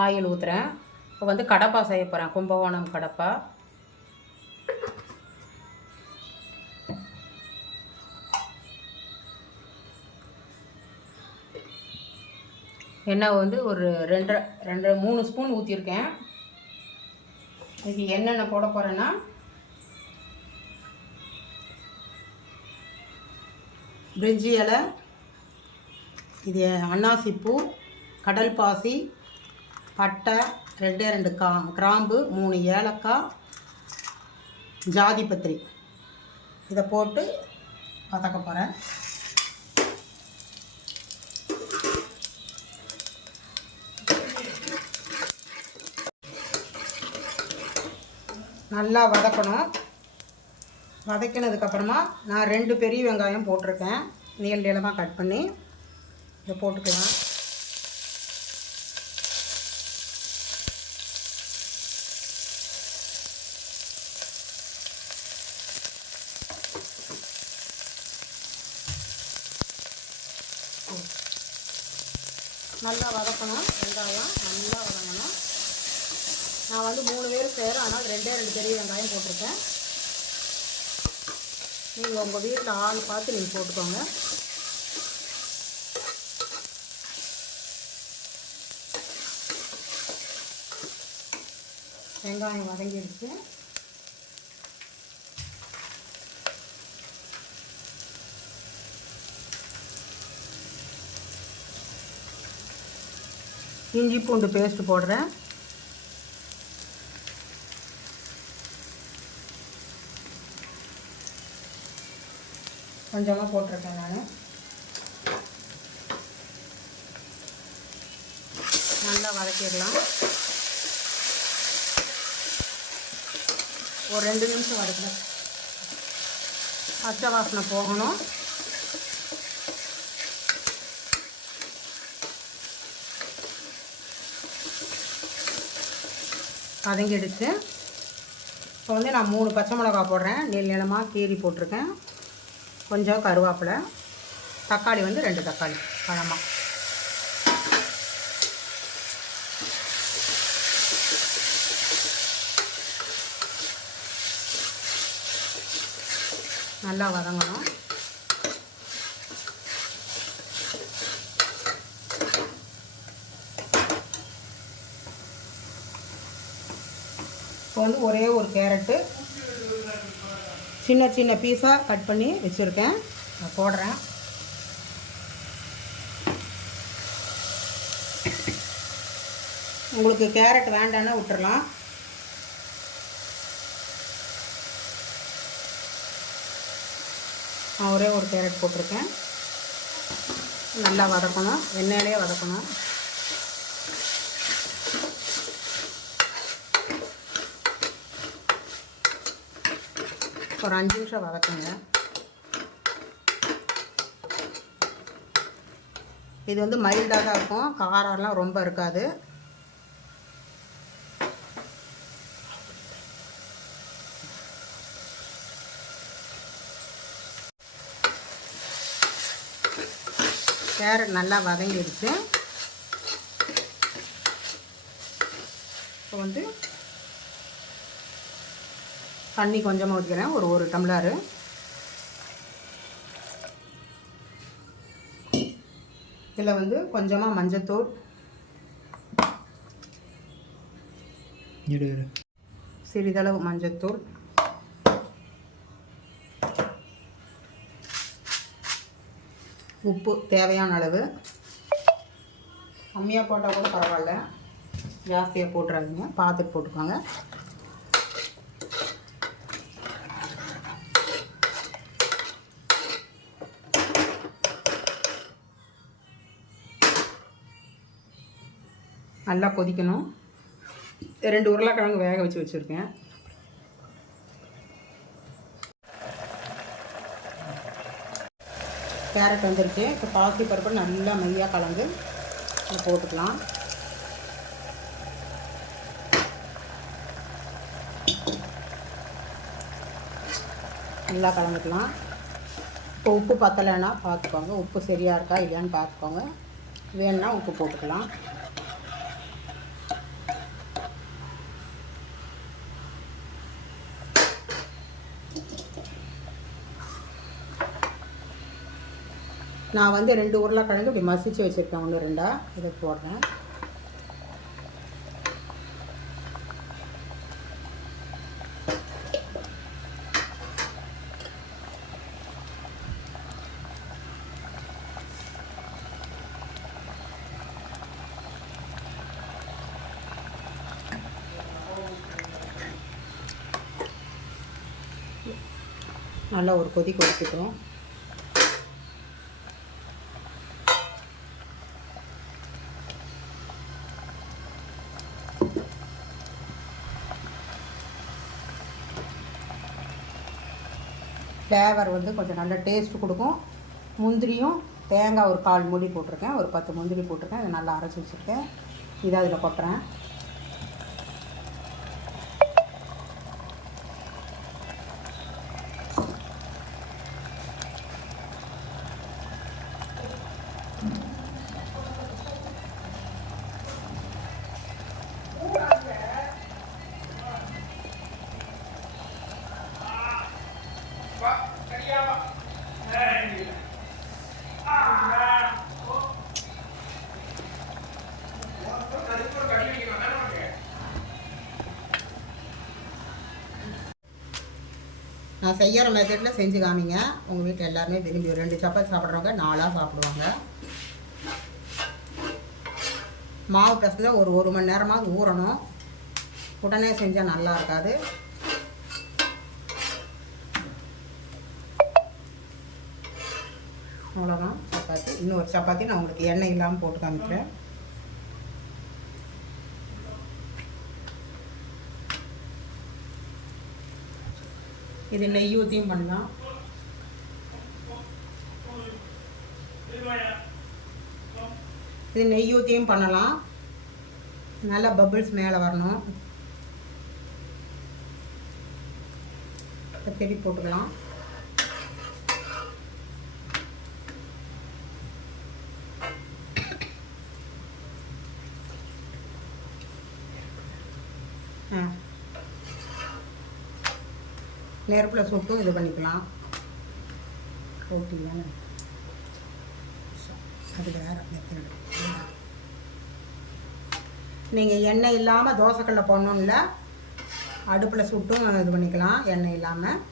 Oil ஊற்றுறேன். இப்போ வந்து கடப்பா செய்ய போகிறேன், கும்பகோணம் கடப்பா. எண்ணெய் வந்து ஒரு 3 ஸ்பூன் ஊற்றிருக்கேன். இது என்னென்ன போட போகிறேன்னா, பிரிஞ்சி இலை, இது அன்னாசிப்பூ, கடல் பாசி, பட்டை, 2 கிராம்பு, 3 ஏலக்காய், ஜாதிபத்திரி, இதை போட்டு வதக்க போகிறேன். நல்லா வதக்கணும். வதக்கினதுக்கப்புறமா நான் 2 பெரிய வெங்காயம் போட்டிருக்கேன், நீளமாக கட் பண்ணி. இதை போட்டுக்கலாம். நல்லா வதக்கணும். வெங்காயம் நல்லா வதங்கணும். நான் வந்து 3 பேர் செய்கிறேன், ஆனால் 2 பெரிய வெங்காயம் போட்டிருக்கேன். நீங்கள் உங்கள் வீட்டில் ஆள் பார்த்து நீங்கள் போட்டுக்கோங்க. வெங்காயம் வதங்கிடுச்சு. இஞ்சி பூண்டு பேஸ்ட் போடுறேன். கொஞ்சமாக போட்டிருக்கேன் நான். நல்லா வதக்கிடலாம். ஒரு 2 நிமிஷம் வதக்கலாம். பச்சை வாசனை போகணும். வதங்கிடுச்சு. இப்போ வந்து நான் 3 பச்சை மிளகா போடுறேன், நீளமாக கீறி போட்டிருக்கேன். கொஞ்சம் கருவேப்பிலை, தக்காளி வந்து 2 தக்காளி பழமாக. நல்லா வதங்கணும். இப்போ வந்து ஒரே ஒரு கேரட்டு சின்ன சின்ன பீஸாக கட் பண்ணி வச்சுருக்கேன், நான் போடுறேன். உங்களுக்கு கேரட் வேண்டான்னா விட்டுறலாம். நான் ஒரே ஒரு கேரட் போட்டிருக்கேன். நல்லா வதக்கணும், எண்ணெயிலே வதக்கணும். ஒரு 5 நிமிஷம் வதக்குங்க. இது வந்து மைல்டாக தான் இருக்கும், காரம்லாம் ரொம்ப இருக்காது. கேரட் நல்லா வதங்கிடுச்சு. இப்போ வந்து தண்ணி கொஞ்சமாக ஊற்றிக்கிறேன், ஒரு டம்ளரு. இதில் வந்து கொஞ்சமாக மஞ்சத்தூள், சிறிதளவு மஞ்சத்தூள், உப்பு தேவையான அளவு. கம்மியாக போட்டால் கூட பரவாயில்ல, ஜாஸ்தியாக போட்டுறாதீங்க, பார்த்துட்டு போட்டுக்கோங்க. நல்லா கொதிக்கணும். 2 உருளைக்கிழங்கு வேக வச்சு வச்சுருக்கேன். கேரட் வந்துருச்சு. இப்போ பாசி பருப்பு நல்லா மையாக கலந்து போட்டுக்கலாம். நல்லா கலந்துக்கலாம். இப்போ உப்பு பத்தலைன்னா பார்த்துக்கோங்க, உப்பு சரியாக இருக்கா இல்லையான்னு பார்த்துக்கோங்க. வேணுன்னா உப்பு போட்டுக்கலாம். நான் வந்து 2 உருளைக்கிழங்கு இப்படி மசிச்சு வச்சுருக்கேன், 1 2 இதை போடுறேன். நல்லா ஒரு கொதி கொதிக்கட்டும். ஃப்ளேவர் வந்து கொஞ்சம் நல்ல டேஸ்ட் கொடுக்கும். முந்திரியும் தேங்காய் ஒரு 1/4 மூடி போட்டிருக்கேன், ஒரு 10 முந்திரி போட்டிருக்கேன். இதை நல்லா அரைச்சி வச்சுருக்கேன். இதை அதில் கொட்டுறேன். நான் செய்கிற மெத்தடில் செஞ்சு காமிங்க. உங்கள் வீட்டில் எல்லாருமே விரும்பி 2 சப்பாத்தி சாப்பிட்றவங்க 4 சாப்பிடுவாங்க. மாவு பிசைஞ்சா ஒரு 1 மணி நேரமாவது ஊறணும். உடனே செஞ்சால் நல்லா இருக்காது. அவ்வளோதான் சப்பாத்தி. இன்னொரு சப்பாத்தி நான் உங்களுக்கு எண்ணெய் இல்லாமல் போட்டு காமிக்கிறேன். இது நெய் ஊற்றியும் பண்ணலாம். இது நெய் ஊற்றியும் பண்ணலாம். நல்லா பபிள்ஸ் மேலே வரணும். பெரி போட்டுக்கலாம். நெருப்பில் சுட்டும் இது பண்ணிக்கலாம். ஓட்டிங்க அது வேறு மெத்தட். நீங்கள் எண்ணெய் இல்லாமல் தோசைக்கல்ல போடணும்ல, அடுப்பில் சுட்டும் இது பண்ணிக்கலாம் எண்ணெய் இல்லாமல்.